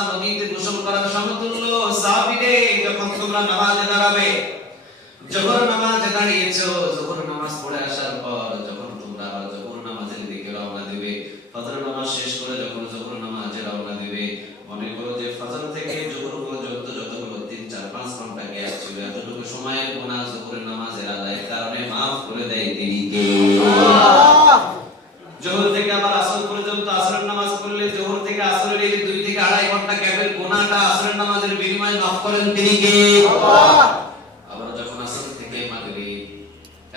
নদীতে গোসল করার সমতুল্য সাহাবীরে যখন তোমরা নামাজে দাঁড়াবে, যখন নামাজে দাঁড়িয়েছো, যখন নামাজ পড়ে আসার পর যখন তোমরা আবার যখন নামাজের দিকে রওনা দিবে, ফজর নামাজ শেষ করে যখন যখন নামাজে রওনা দিবে, মনে করো যে ফজর থেকে যোহর পর্যন্ত যতগুলো 3-4-5 ঘন্টা গ্যাপ ছিল, এতটুকু সময়ের গুনাহ যোহরের নামাজের আদায়ের কারণে maaf করে দেয় তিনি কে? আল্লাহ। যোহর থেকে আবার আসর পর্যন্ত আসরের নামাজ পড়লে যোহর থেকে আসরের এই 2 থেকে 2.5 ঘন্টা গ্যাপের গুনাহটা আসরের নামাজের বিনিময়ে maaf করেন তিনি কে? আল্লাহ। আবার যখন আসর থেকে মাগরিব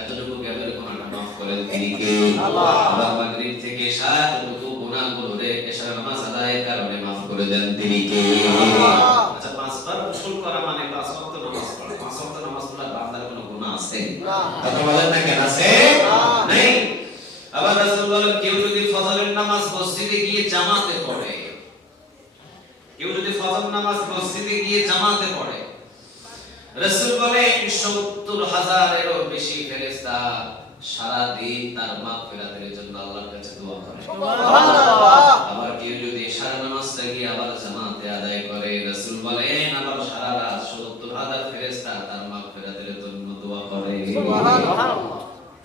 এতটুকু গ্যাপের গুনাহটা maaf করেন তিনি কে? আল্লাহ। আবার মাগরিব থেকে এশা এতটুকু গুনাহগুলো এশার নামাজ আদায়ের কারণে maaf করে দেন তিনি কে? আল্লাহ। আচ্ছা, 5 বার গোসল করা মানে 5 ওয়াক্ত নামাজ পড়া। 5 ওয়াক্ত নামাজ পড়লে বান্দার কোনো গুনাহ আছে? না। কথা বলেন না কেন আছে? নেই। আবার রাসূল বলেন কেউ যদি ফজরের নামাজ মসজিদে গিয়ে জামাতে পড়ে, কেউ যদি ফজর নামাজ মসজিদে গিয়ে জামাতে পড়ে, রাসূল বলেন ৭০,০০০ এরও বেশি ফেরেশতা সারা দিন তার মাগফিরাতের জন্য আল্লাহর কাছে দোয়া করে। সুবহানাল্লাহ। আবার কেউ যদি সারা নামাজটা গিয়ে আবার জামাতে আদায় করে, রাসূল বলেন আবার সারা রাত ৭০,০০০ ফেরেশতা তার মাগফিরাতের জন্য দোয়া করে। সুবহানাল্লাহ।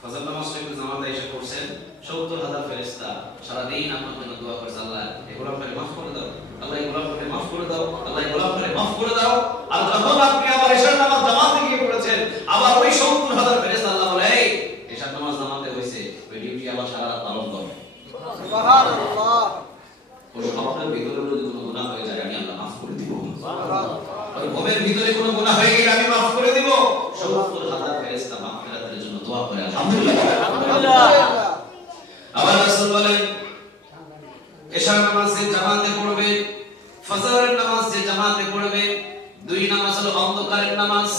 ফজর নামাজটা একটু জামাতে এসে পড়ছেন, ৭০,০০০ ফেরেশতা সারা দিন আপনার জন্য দোয়া করে, আল্লাহ এই গোলামটাকে maaf করে দাও, আল্লাহ এই গোলামটাকে maaf করে দাও, আল্লাহ এই গোলামটাকে maaf করে দাও। আর যখন আপনি আবার এশার নামাজ জামাতে গিয়ে পড়েছেন, আবার ওই ৭০,০০০ ফেরেশতা আল্লাহ বলে এই এশার নামাজ জামাতে হইছে, ওই ডিউটি আবার সারা রাত পালন করবে। সুবহানাল্লাহ। ওই স্বপ্নের ভিতরে যদি কোনো গুনাহ হয়ে যায় আমি আল্লাহ maaf করে দিব। সুবহানাল্লাহ। ওই ঘুমের ভিতরে কোনো গুনাহ হয়ে গেলে আমি maaf করে দিব। ৭০,০০০ ফেরেশতা মাগফিরাতের জন্য দোয়া করে। আলহামদুলিল্লাহ। আলহামদুলিল্লাহ। আবার রাসূল বলেন এশার নামাজ যে জামাতে পড়বে, ফজরের নামাজ যে জামাতে পড়বে, 2 নামাজ হলো অন্ধকারের নামাজ।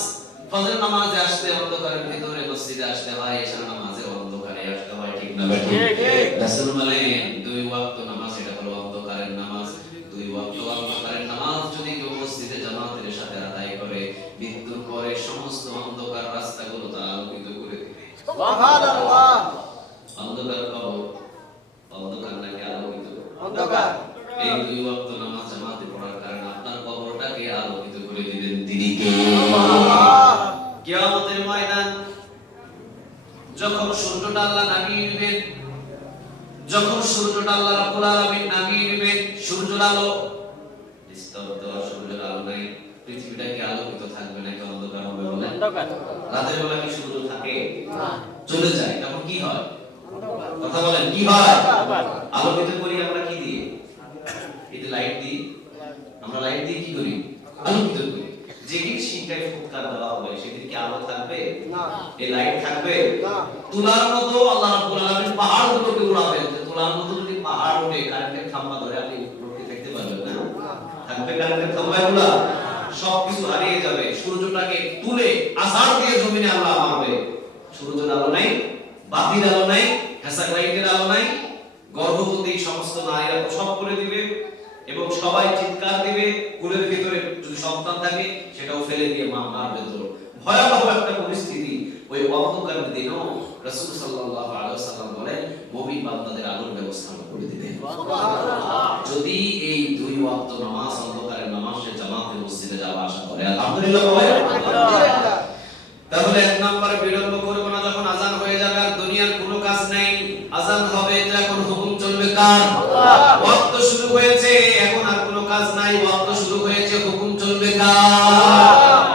ফজর নামাজে আসতে অন্ধকারের ভিতরে মসজিদে আসতে হয়, এশার নামাজে অন্ধকারে আসতে হয়, ঠিক না? ঠিক। রাসূল বলেন 2 ওয়াক্ত নামাজ এটা হলো অন্ধকারের নামাজ। 2 ওয়াক্ত অন্ধকারের নামাজ যদি কেউ মসজিদে জামাতের সাথে আদায় করে, মৃত্যুর পরে সমস্ত অন্ধকার রাস্তাগুলো তা আলোকিত করে দিবে। সুবহানাল্লাহ। অন্ধকার কবর, অন্ধকার নাকি আলোকিত? অন্ধকার। এই 2 ওয়াক্ত নামাজ জামাতে পড়ার কারণে আপনার কবরটাকে আলোকিত করে দিবেন তিনি কে? আল্লাহ। কিয়ামতের ময়দান যখন সূর্যটা আল্লাহ নামিয়ে দিবেন, যখন সূর্যটা আল্লাহ রাব্বুল আলামিন নামিয়ে দিবেন, সূর্যের আলো স্তব্ধ, সূর্যের আলো নাই, পৃথিবীটা কি আলোকিত থাকবে নাকি অন্ধকার হবে? বলেন। অন্ধকার। রাতের বেলা কি সূর্য থাকে? না, চলে যায়। তখন কি হয়? কথা বলেন, কি হয়? আলোকিত করি আমরা কি দিয়ে? এই যে লাইট দিই, আমরা লাইট দিয়ে কি করি? আলোকিত করি। যেদিন শীতকালে ফুৎকার দেওয়া হবে সেদিন কি আলো থাকবে? না। এই লাইট থাকবে? না। তুলার মতো আল্লাহ রাব্বুল আলামিন পাহাড়গুলোকে উড়াবেন। তুলার মতো যদি পাহাড় ওঠে, কারেন্টের খাম্বা ধরে আপনি উপরে দেখতে পারবেন না? থাকবে কারেন্টের খাম্বাগুলো? সবকিছু হারিয়ে যাবে। সূর্যটাকে তুলে আসার দিয়ে জমিনে আল্লাহ মারবে। সূর্যের আলো নাই, বাতির আলো নাই, হ্যাসাক লাইটের আলো নাই। গর্ভবতী সমস্ত নারীরা প্রসব করে দিবে এবং সবাই চিৎকার দিবে। কুলের ভিতরে যদি সন্তান থাকে সেটাও ফেলে দিয়ে মা মারবে। তো ভয়াবহ একটা পরিস্থিতি। ওই অন্ধকারের দিনও রাসূল সাল্লাল্লাহু আলাইহি ওয়াসাল্লাম বলেন মুমিন বান্দাদের আলোর ব্যবস্থা করে দিবেন। সুবহানাল্লাহ। যদি এই 2 ওয়াক্ত নামাজ অন্ধকারের নামাজে জামাতে মসজিদে যাওয়া আসা করে। আলহামদুলিল্লাহ। আলহামদুলিল্লাহ। তাহলে 1 নম্বরে বিলম্ব করব না। যখন আযান হয়ে যাবে আর দুনিয়ার কোনো কাজ নাই, আযান হবে, এখন হুকুম চলবে কার? আল্লাহ। ওয়াক্ত শুরু হয়েছে, এখন আর কোনো কাজ নাই, ওয়াক্ত শুরু হয়েছে, হুকুম চলবে কার?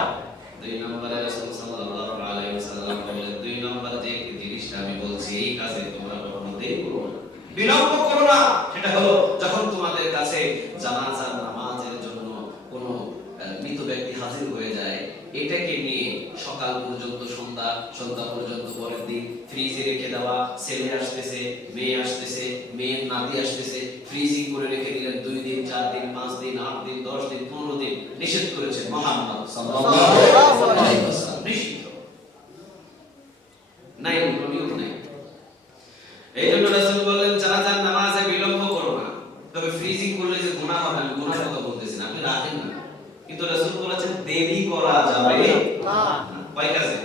2 নম্বরে রাসূল সাল্লাল্লাহু আলাইহি ওয়াসাল্লাম বলেন 2 নম্বর যে জিনিসটা আমি বলছি এই কাজে তোমরা কখনো দেরি করো না, বিলম্ব করো না। সেটা হলো যখন তোমাদের কাছে জানাজার নামাজের জন্য কোনো মৃত ব্যক্তি হাজির হয়ে যায়, এটাকে নিয়ে সকাল পর্যন্ত সন্ধ্যা পর্যন্ত পরের দিন ফ্রিজে রেখে দেওয়া, ছেলে আসতেছে, মেয়ে আসতেছে, মেয়ের নাতি আসতেছে, ফ্রিজিং করে রেখে দিলেন 2 দিন, 4 দিন, 5 দিন, 8 দিন, 10 দিন, 15 দিন, নিষেধ করেছে মুহাম্মদ সাল্লাল্লাহু আলাইহি ওয়াসাল্লাম। নিষিদ্ধ নাই, কোনো নিয়ম নাই। এই জন্য রাসূল বলেন জানাজার নামাজে বিলম্ব করো না। তবে ফ্রিজিং করলে যে গুনাহ হবে, আমি গুনাহের কথা বলতেছি না, আপনি রাখেন না, কিন্তু রাসূল বলেছেন দেরি করা যাবে না। কয় কাজে?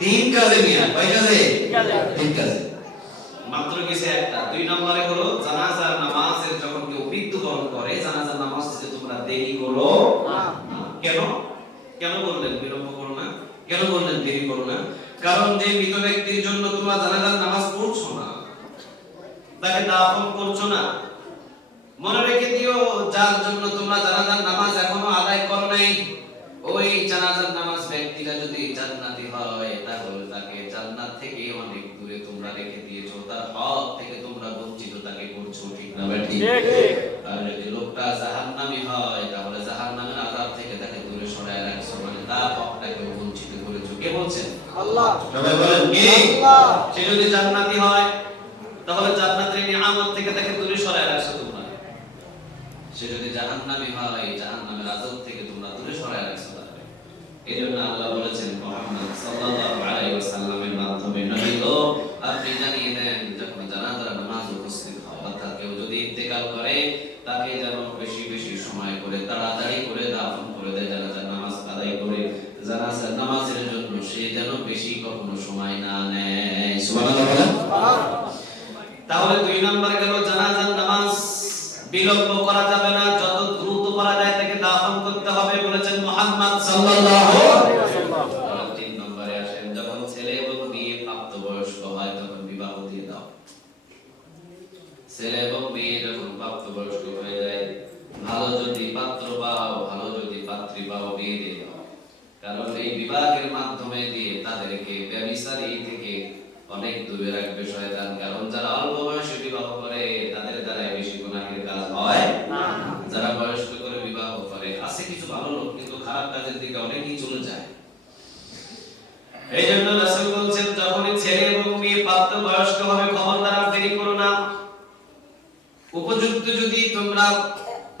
3 কাজে মিয়া। কয় কাজে? 3 কাজে। মাত্র গেছে একটা। 2 নম্বরে হলো জানাজার নামাজের যখন কেউ মৃত্যুবরণ করে, জানাজার দেরি করো না। কেন কেন বললেন বিলম্ব করো না? কেন বললেন দেরি করো না? কারণ যে মৃত ব্যক্তির জন্য তোমরা জানাজার নামাজ পড়ছো না, তাকে দাফন করছো না, মনে রেখে দিও যার জন্য তোমরা জানাজার নামাজ এখনো আদায় করো নাই, ওই জানাজার নামাজ ব্যক্তিটা যদি জান্নাতি হয় তাহলে তাকে জান্নাত থেকে অনেক দূরে তোমরা রেখে দিয়েছো, তার হক থেকে তোমরা বঞ্চিত তাকে করছো, ঠিক না ভাই? ঠিক। আর যদি লোকটা জাহান্নামী হয় তাহলে জাহান্নামের আযাব থেকে তাকে দূরে সরায় রাখছো, মানে তার হকটাকে বঞ্চিত করেছো। কে বলছেন? আল্লাহ। সবাই বলেন কে? আল্লাহ। সে যদি জান্নাতি হয় তাহলে জান্নাতের নিয়ামত থেকে তাকে দূরে সরায় রাখছো তোমরা। সে যদি জাহান্নামী হয় জাহান্নামের আযাব থেকে তোমরা দূরে সরায় রাখছো। এজন্য আল্লাহ বলেছেন মুহাম্মদ সাল্লাল্লাহু আলাইহি ওয়াসাল্লামের মাধ্যমে নবী গো আপনি জানিয়ে দেন যখন জানাজার নামাজ উপস্থিত হয় অর্থাৎ কেউ যদি ইন্তেকাল করে তাকে যেন বেশি বেশি সময় করে তাড়াতাড়ি করে দাফন করে দেয়, জানাজার নামাজ আদায় করে জানাজার নামাজের জন্য সে যেন বেশি কখনো সময় না নেয়। সুবহানাল্লাহ বলেন। তাহলে দুই নাম্বার গেল জানাজার নামাজ বিলম্ব করা যাবে না, যত দ্রুত করা যায় তাকে দাফন করতে হবে বলেছেন মুহাম্মদ সাল্লাল্লাহু আলাইহি ওয়াসাল্লাম। তিন নম্বরে আসেন যখন ছেলে এবং মেয়ে প্রাপ্তবয়স্ক হয় তখন বিবাহ দিয়ে দাও। ছেলে এবং মেয়ে যখন প্রাপ্তবয়স্ক হয়ে যায় ভালো যদি পাত্র পাও, ভালো যদি পাত্রী পাও বিয়ে দিয়ে দাও। কারণ এই বিবাহের মাধ্যমে দিয়ে তাদেরকে ব্যভিচারী থেকে অনেক দূরে রাখবে শয়তান। কারণ যারা অল্প বয়সে বিবাহ করে তাদের দ্বারা বেশি গুনাহের কাজ হয় না। যারা বয়স্ক করে বিবাহ করে আছে কিছু ভালো লোক কিন্তু খারাপ কাজের দিকে অনেকেই চলে যায়। এই জন্য রাসূল বলেছেন যখনই ছেলে এবং মেয়ে প্রাপ্তবয়স্ক হবে খবরদার আর দেরি করো না। উপযুক্ত যদি তোমরা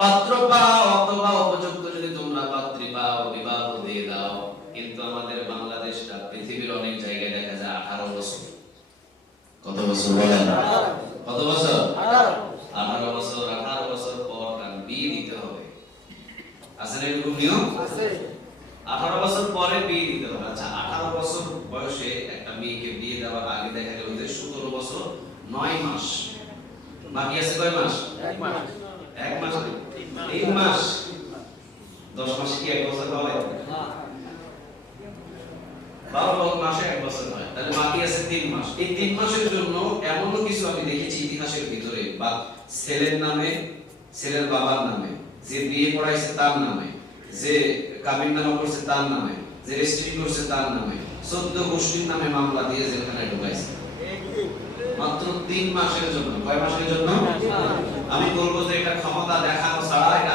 পাত্র পাও অথবা উপযুক্ত যদি তোমরা পাত্রী পাও বিবাহ দিয়ে দাও। কিন্তু আমাদের বাংলাদেশটা পৃথিবীর অনেক জায়গায় দেখা যায় 18 বছর। কত বছর বলেন? কত বছর? 18 বছর। 18 বছর পর তার বিয়ে দিতে হবে। আছে না এরকম নিয়ম? আছে। 18 বছর পরে বিয়ে দিতে হবে। আচ্ছা 18 বছর বয়সে একটা মেয়েকে বিয়ে দেওয়ার আগে দেখা গেল যে 17 বছর 9 মাস বাকি আছে। কয় মাস? 1 মাস। 1 মাস 3 মাস 10 মাসে কি 1 বছর হয়? না। 12 মাসে 1 বছর হয়, তাহলে বাকি আছে 3 মাস। এই 3 মাসের জন্য এমনও কিছু আমি দেখেছি ইতিহাসের ভিতরে, বা ছেলের নামে, ছেলের বাবার নামে, যে বিয়ে পড়াইছে তার নামে, যে কাবিননামা করছে তার নামে, যে রেজিস্ট্রি করছে তার নামে, 14 গোষ্ঠীর নামে মামলা দিয়ে জেলখানায় ঢুকাইছে মাত্র 3 মাসের জন্য। কয় মাসের জন্য? আমি বলবো যে এটা ক্ষমতা দেখানো ছাড়া এটা